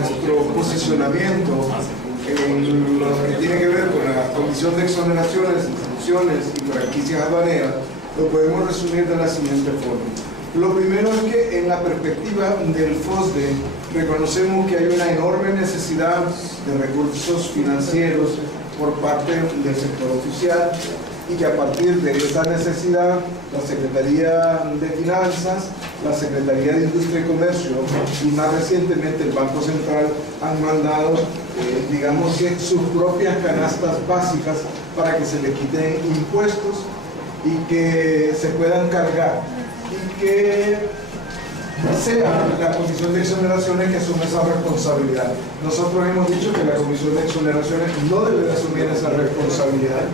nuestro posicionamiento en lo que tiene que ver con la Comisión de Exoneraciones, Instituciones y Franquicias Aduaneras, lo podemos resumir de la siguiente forma. Lo primero es que en la perspectiva del FOSDE reconocemos que hay una enorme necesidad de recursos financieros por parte del sector oficial y que a partir de esa necesidad la Secretaría de Finanzas, la Secretaría de Industria y Comercio y más recientemente el Banco Central han mandado, digamos que sus propias canastas básicas para que se le quiten impuestos y que se puedan cargar y que sea la Comisión de Exoneraciones que asume esa responsabilidad. Nosotros hemos dicho que la Comisión de Exoneraciones no debe asumir esa responsabilidad,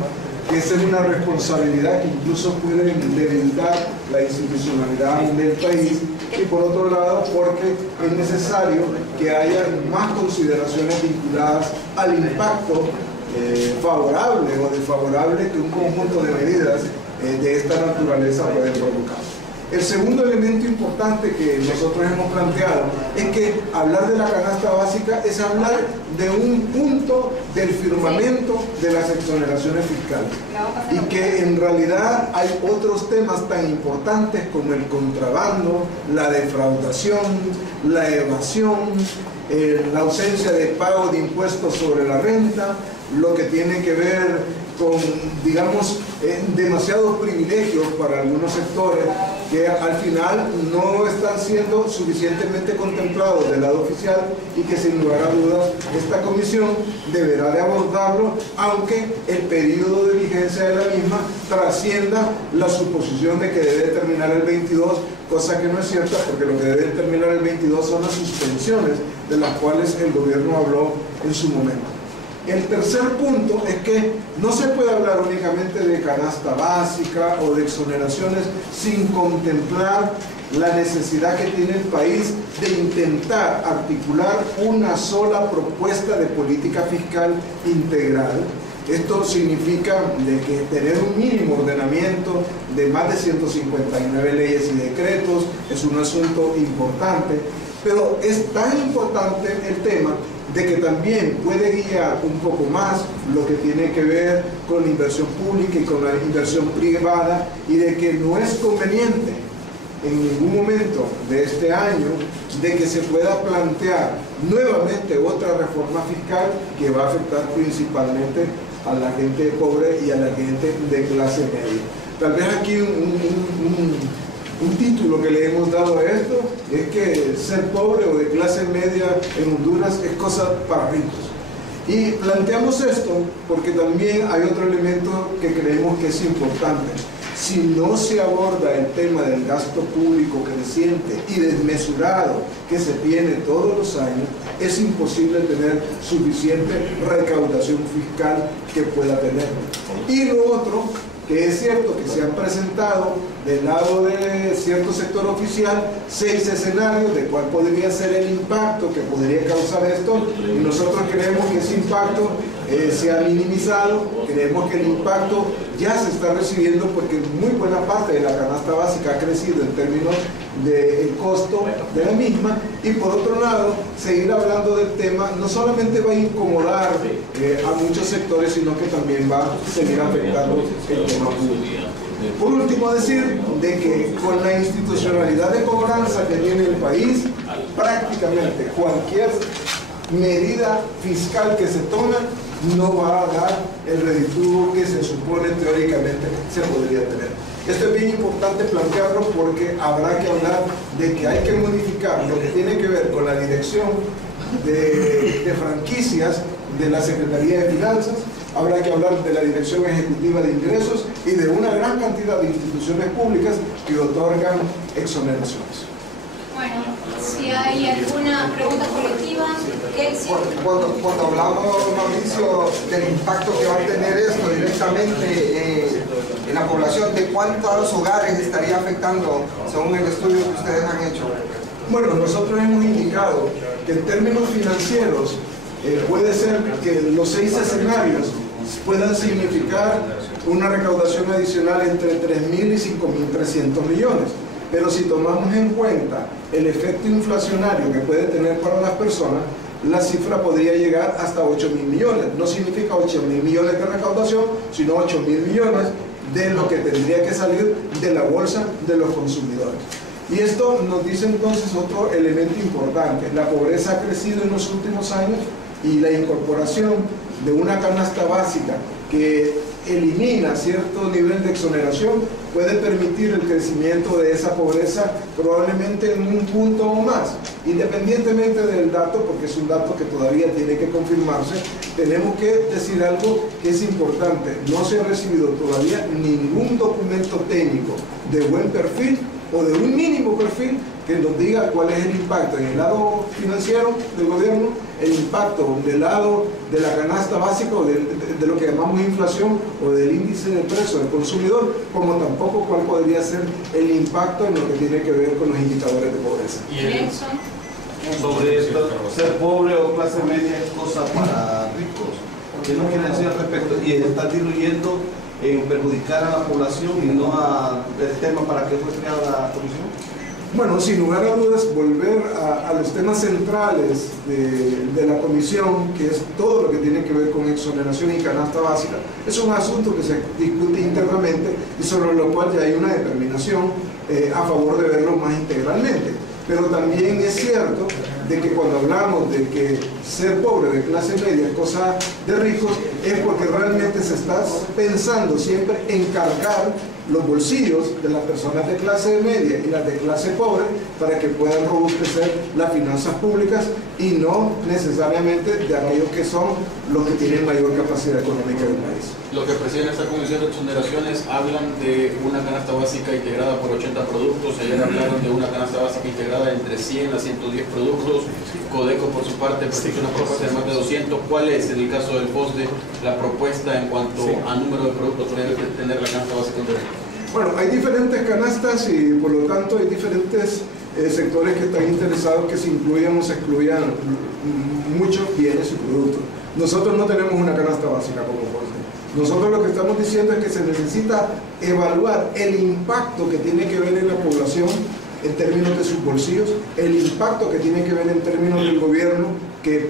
que esa es una responsabilidad que incluso puede debilitar la institucionalidad del país, y por otro lado porque es necesario que haya más consideraciones vinculadas al impacto favorable o desfavorable que un conjunto de medidas de esta naturaleza pueden provocar. El segundo elemento importante que nosotros hemos planteado es que hablar de la canasta básica es hablar de un punto del firmamento de las exoneraciones fiscales y que en realidad hay otros temas tan importantes como el contrabando, la defraudación, la evasión, la ausencia de pago de impuestos sobre la renta, lo que tiene que ver con, digamos, demasiados privilegios para algunos sectores que al final no están siendo suficientemente contemplados del lado oficial y que sin lugar a dudas esta comisión deberá de abordarlo, aunque el periodo de vigencia de la misma trascienda la suposición de que debe terminar el 22, cosa que no es cierta, porque lo que debe terminar el 22 son las suspensiones de las cuales el gobierno habló en su momento. El tercer punto es que no se puede hablar únicamente de canasta básica o de exoneraciones sin contemplar la necesidad que tiene el país de intentar articular una sola propuesta de política fiscal integral. Esto significa de que tener un mínimo ordenamiento de más de 159 leyes y decretos es un asunto importante, pero es tan importante el tema de que también puede guiar un poco más lo que tiene que ver con la inversión pública y con la inversión privada, y de que no es conveniente en ningún momento de este año de que se pueda plantear nuevamente otra reforma fiscal que va a afectar principalmente a la gente pobre y a la gente de clase media. Tal vez aquí un título que le hemos dado a esto es que ser pobre o de clase media en Honduras es cosa para ricos. Y planteamos esto porque también hay otro elemento que creemos que es importante. Si no se aborda el tema del gasto público creciente y desmesurado que se tiene todos los años, es imposible tener suficiente recaudación fiscal que pueda tener. Y lo otro, que es cierto que se han presentado del lado de cierto sector oficial 6 escenarios de cuál podría ser el impacto que podría causar esto, y nosotros creemos que ese impacto se ha minimizado. Creemos que el impacto ya se está recibiendo porque muy buena parte de la canasta básica ha crecido en términos del costo de la misma, y por otro lado seguir hablando del tema no solamente va a incomodar a muchos sectores, sino que también va a seguir afectando el tema público. Por último, decir de que con la institucionalidad de cobranza que tiene el país, prácticamente cualquier medida fiscal que se tome no va a dar el reditudo que se supone teóricamente se podría tener. Esto es bien importante plantearlo porque habrá que hablar de que hay que modificar lo que tiene que ver con la dirección de franquicias de la Secretaría de Finanzas, habrá que hablar de la Dirección Ejecutiva de Ingresos y de una gran cantidad de instituciones públicas que otorgan exoneraciones. Bueno, si hay alguna pregunta colectiva, cuando hablamos, Mauricio, del impacto que va a tener esto directamente en la población, ¿de cuántos hogares estaría afectando según el estudio que ustedes han hecho? Bueno, nosotros hemos indicado que en términos financieros puede ser que los 6 escenarios puedan significar una recaudación adicional entre 3.000 y 5.300 millones. Pero si tomamos en cuenta el efecto inflacionario que puede tener para las personas, la cifra podría llegar hasta 8.000 millones. No significa 8.000 millones de recaudación, sino 8.000 millones de lo que tendría que salir de la bolsa de los consumidores. Y esto nos dice entonces otro elemento importante: la pobreza ha crecido en los últimos años y la incorporación de una canasta básica que elimina cierto nivel de exoneración puede permitir el crecimiento de esa pobreza probablemente en un punto o más. Independientemente del dato, porque es un dato que todavía tiene que confirmarse, tenemos que decir algo que es importante: no se ha recibido todavía ningún documento técnico de buen perfil o de un mínimo perfil que nos diga cuál es el impacto en el lado financiero del gobierno, el impacto del lado de la canasta básica o de lo que llamamos inflación o del índice de precio del consumidor, como tampoco cuál podría ser el impacto en lo que tiene que ver con los indicadores de pobreza. Sobre esto, ser pobre o clase media es cosa para ricos. ¿Qué nos quiere decir al respecto? Y está diluyendo en perjudicar a la población y no al tema para que fue creada la comisión. Bueno, sin lugar a dudas, volver a los temas centrales de la comisión, que es todo lo que tiene que ver con exoneración y canasta básica, es un asunto que se discute internamente y sobre lo cual ya hay una determinación a favor de verlo más integralmente. Pero también es cierto de que cuando hablamos de que ser pobre de clase media es cosa de ricos, es porque realmente se está pensando siempre en cargar los bolsillos de las personas de clase media y las de clase pobre para que puedan robustecer las finanzas públicas y no necesariamente de aquellos que son los que tienen mayor capacidad económica del país. Los que presiden esta comisión de exoneraciones hablan de una canasta básica integrada por 80 productos. Ayer hablaron de una canasta básica integrada entre 100 a 110 productos. Codeco, por su parte, presenta una propuesta de más de 200. ¿Cuál es, en el caso del FOSDE, la propuesta en cuanto a número de productos que debe tener la canasta básica integrada? Bueno, hay diferentes canastas y por lo tanto hay diferentes sectores que están interesados que se incluyan o se excluyan muchos bienes y productos. Nosotros no tenemos una canasta básica como FOSDE. Nosotros lo que estamos diciendo es que se necesita evaluar el impacto que tiene que ver en la población en términos de sus bolsillos, el impacto que tiene que ver en términos del gobierno, que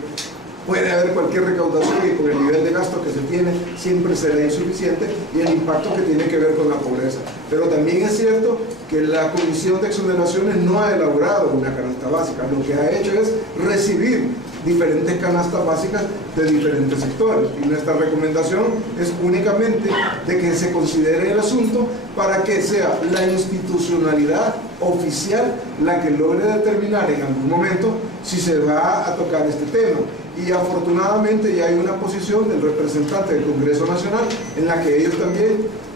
puede haber cualquier recaudación y con el nivel de gasto que se tiene siempre será insuficiente, y el impacto que tiene que ver con la pobreza. Pero también es cierto que la Comisión de Exoneraciones no ha elaborado una canasta básica, lo que ha hecho es recibir diferentes canastas básicas de diferentes sectores, y nuestra recomendación es únicamente de que se considere el asunto para que sea la institucionalidad oficial la que logre determinar en algún momento si se va a tocar este tema. Y afortunadamente ya hay una posición del representante del Congreso Nacional en la que ellos también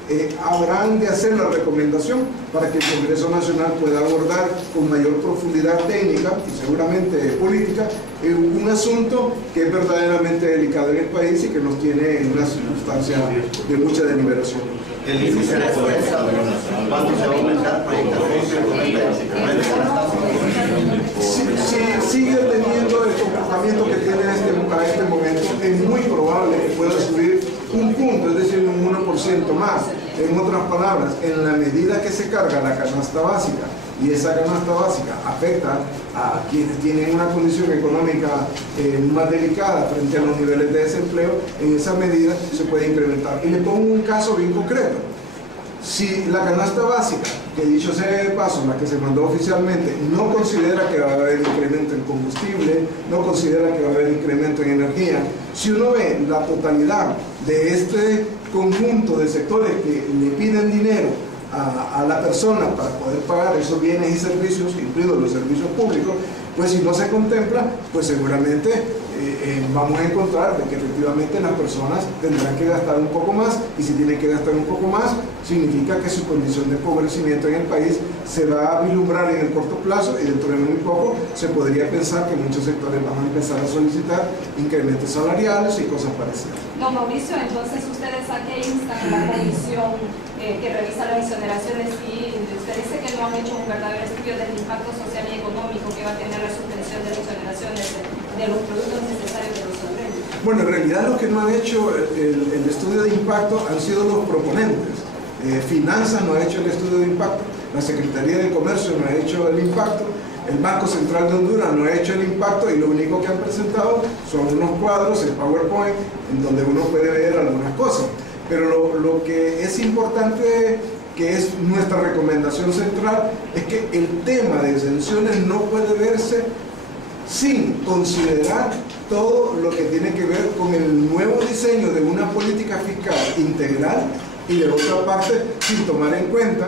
habrán de hacer la recomendación para que el Congreso Nacional pueda abordar con mayor profundidad técnica y seguramente política un asunto que es verdaderamente delicado en el país y que nos tiene en una circunstancia de mucha deliberación. El índice de pobreza, ¿cuánto se va a aumentar? Si sigue teniendo el comportamiento que tiene a este momento, es muy probable que pueda subir un punto, es decir, un 1% más. En otras palabras, en la medida que se carga la canasta básica y esa canasta básica afecta a quienes tienen una condición económica más delicada frente a los niveles de desempleo, en esa medida se puede incrementar. Y le pongo un caso bien concreto. Si la canasta básica, que dicho sea de paso, la que se mandó oficialmente, no considera que va a haber incremento en combustible, no considera que va a haber incremento en energía, si uno ve la totalidad de este conjunto de sectores que le piden dinero a la persona para poder pagar esos bienes y servicios, incluidos los servicios públicos, pues si no se contempla, pues seguramente vamos a encontrar de que efectivamente las personas tendrán que gastar un poco más, y si tienen que gastar un poco más, significa que su condición de empobrecimiento en el país se va a vislumbrar en el corto plazo, y dentro de muy poco se podría pensar que muchos sectores van a empezar a solicitar incrementos salariales y cosas parecidas. Don Mauricio, entonces ustedes a qué instan la comisión que revisa las exoneraciones, y usted dice que no han hecho un verdadero estudio del impacto social y económico que va a tener la suspensión de las exoneraciones de los productos necesarios de los solventes? Bueno, en realidad los que no han hecho el estudio de impacto han sido los proponentes. Finanzas no ha hecho el estudio de impacto, la Secretaría de Comercio no ha hecho el impacto, El Banco Central de Honduras no ha hecho el impacto y lo único que han presentado son unos cuadros en PowerPoint en donde uno puede ver algunas cosas. Pero lo que es importante, que es nuestra recomendación central, es que el tema de exenciones no puede verse sin considerar todo lo que tiene que ver con el nuevo diseño de una política fiscal integral y de otra parte sin tomar en cuenta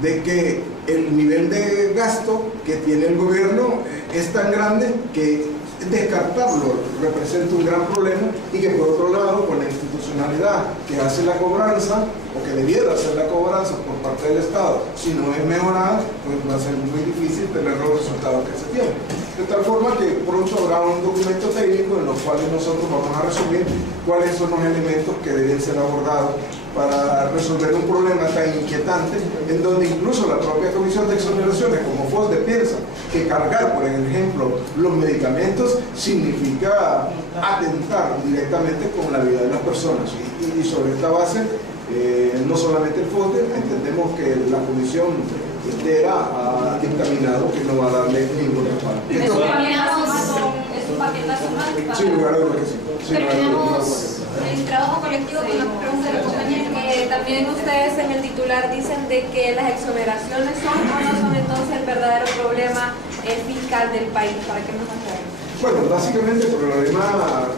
de que el nivel de gasto que tiene el gobierno es tan grande que descartarlo representa un gran problema y que por otro lado con la institucionalidad que hace la cobranza o que debiera hacer la cobranza por parte del Estado, si no es mejorada, pues va a ser muy difícil tener los resultados que se tienen. De tal forma que pronto habrá un documento técnico en los cuales nosotros vamos a resumir cuáles son los elementos que deben ser abordados para resolver un problema tan inquietante, en donde incluso la propia Comisión de Exoneraciones, como FOSDE, piensa que cargar, por ejemplo, los medicamentos significa atentar directamente con la vida de las personas. Y sobre esta base, no solamente el FOSDE, entendemos que la Comisión entera ha dictaminado que no va a darle ningún respaldo. ¿Es un papelazo más? Sin lugar a dudas que sí. Terminamos el trabajo colectivo con las preguntas de los compañeros. También ustedes en el titular dicen de que las exoneraciones son o no son entonces el verdadero problema fiscal del país. ¿Para qué nos aclaren? Bueno, básicamente el problema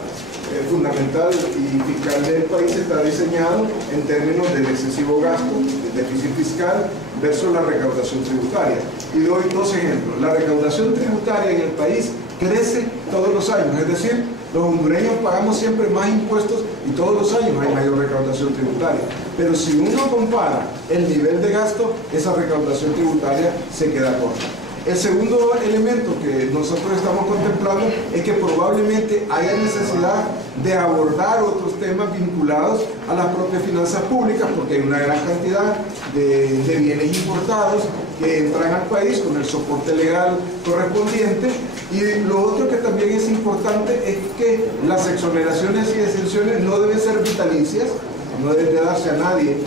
fundamental y fiscal del país está diseñado en términos del excesivo gasto, del déficit fiscal versus la recaudación tributaria. Y doy dos ejemplos. La recaudación tributaria en el país crece todos los años, es decir, los hondureños pagamos siempre más impuestos y todos los años hay mayor recaudación tributaria. Pero si uno compara el nivel de gasto, esa recaudación tributaria se queda corta. El segundo elemento que nosotros estamos contemplando es que probablemente haya necesidad de abordar otros temas vinculados a las propias finanzas públicas, porque hay una gran cantidad de bienes importados que entran al país con el soporte legal correspondiente. Y lo otro que también es importante es que las exoneraciones y exenciones no deben ser vitalicias, no deben de darse a nadie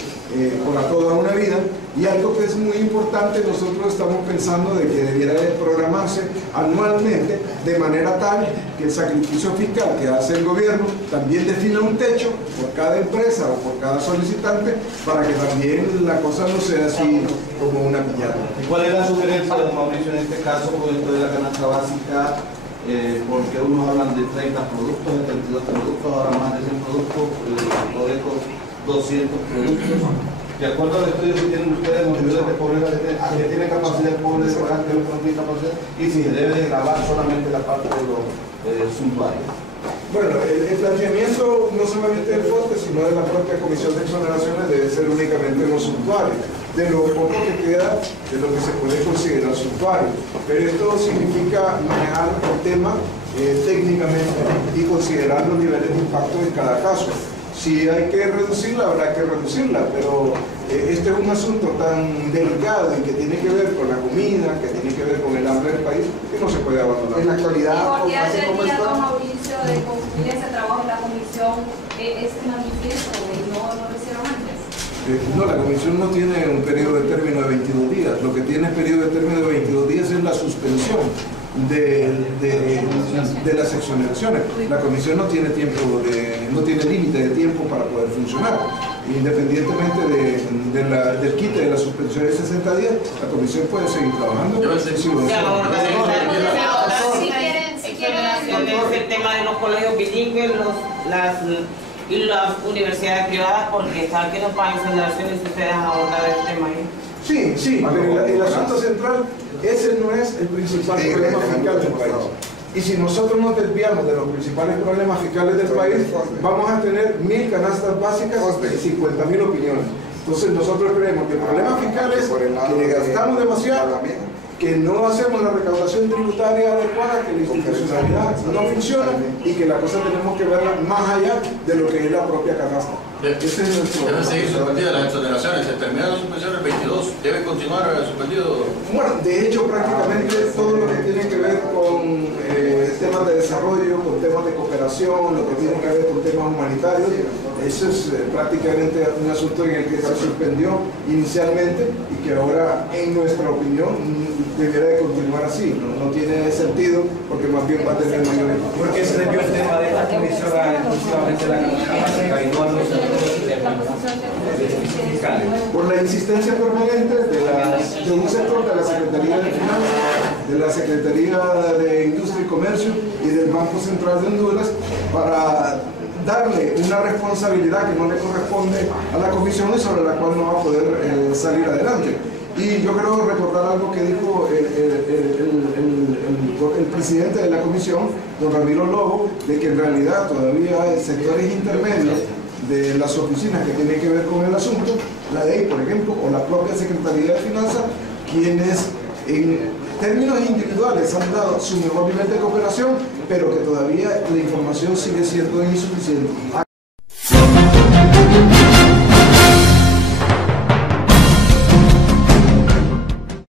por toda una vida. Y algo que es muy importante, nosotros estamos pensando de que debiera de programarse anualmente de manera tal que el sacrificio fiscal que hace el gobierno también defina un techo por cada empresa o por cada solicitante para que también la cosa no sea así como una piñata. ¿Cuál es la sugerencia de don Mauricio en este caso con esto de la canasta básica? Porque unos hablan de 30 productos, de 32 productos, ahora más de 100 productos, Codeco 200 productos. De acuerdo al estudio que tienen ustedes, los niveles de pobreza que tiene capacidad el pobre de pagar, que no tiene capacidad, y si se debe de grabar solamente la parte de los suntuarios. Bueno, el planteamiento no solamente del FOSDE, sino de la propia Comisión de Exoneraciones debe ser únicamente los suntuarios, de lo poco que queda de lo que se puede considerar suntuario. Pero esto significa manejar el tema técnicamente y considerar los niveles de impacto en cada caso. Si hay que reducirla, habrá que reducirla, pero este es un asunto tan delicado y que tiene que ver con la comida, que tiene que ver con el hambre del país, que no se puede abandonar. En la actualidad, ¿Por qué así hace como el día, está, don Mauricio, de concluir ese trabajo en la comisión este manifiesto y no lo hicieron antes? No, la comisión no tiene un periodo de término de 22 días. Lo que tiene periodo de término de 22 días es la suspensión de las exoneraciones. La comisión no tiene tiempo no tiene límite de tiempo para poder funcionar. Independientemente del quite de la suspensión de 60 días, la comisión puede seguir trabajando. Si quieren, el tema de los colegios bilingües y las universidades privadas, porque saben que no pagan exoneraciones y ustedes han abordado el tema ahí. Sí, pero el asunto central, ese no es el principal problema fiscal del país. Y si nosotros nos desviamos de los principales problemas fiscales del país, vamos a tener 1000 canastas básicas y 50.000 opiniones. Entonces nosotros creemos que el problema fiscal es que gastamos demasiado, que no hacemos la recaudación tributaria adecuada, que la institucionalidad no funciona y que la cosa tenemos que verla más allá de lo que es la propia canasta. Ese es el problema. Deben seguir suspendidas las exoneraciones, se terminó la suspensión el 22, debe continuar suspendido. Bueno, de hecho prácticamente todo lo que tiene que ver con temas de desarrollo, con temas de cooperación, lo que tiene que ver con temas humanitarios, Eso es prácticamente un asunto en el que se suspendió inicialmente y que ahora, en nuestra opinión, debiera de continuar así. No tiene sentido porque más bien va a tener mayor impacto. ¿Por qué se desvió el tema de esta comisión exclusivamente a la canasta básica y no a los fiscales? Por la insistencia permanente de un sector de la Secretaría de Finanzas, de la Secretaría de Industria y Comercio y del Banco Central de Honduras para darle una responsabilidad que no le corresponde a la comisión y sobre la cual no va a poder salir adelante. Y yo creo recordar algo que dijo el presidente de la comisión, don Ramiro Lobo, de que en realidad todavía hay sectores intermedios de las oficinas que tienen que ver con el asunto, la DEI, por ejemplo, o la propia Secretaría de Finanzas, quienes en términos individuales han dado su mejor nivel de cooperación, pero que todavía la información sigue siendo insuficiente.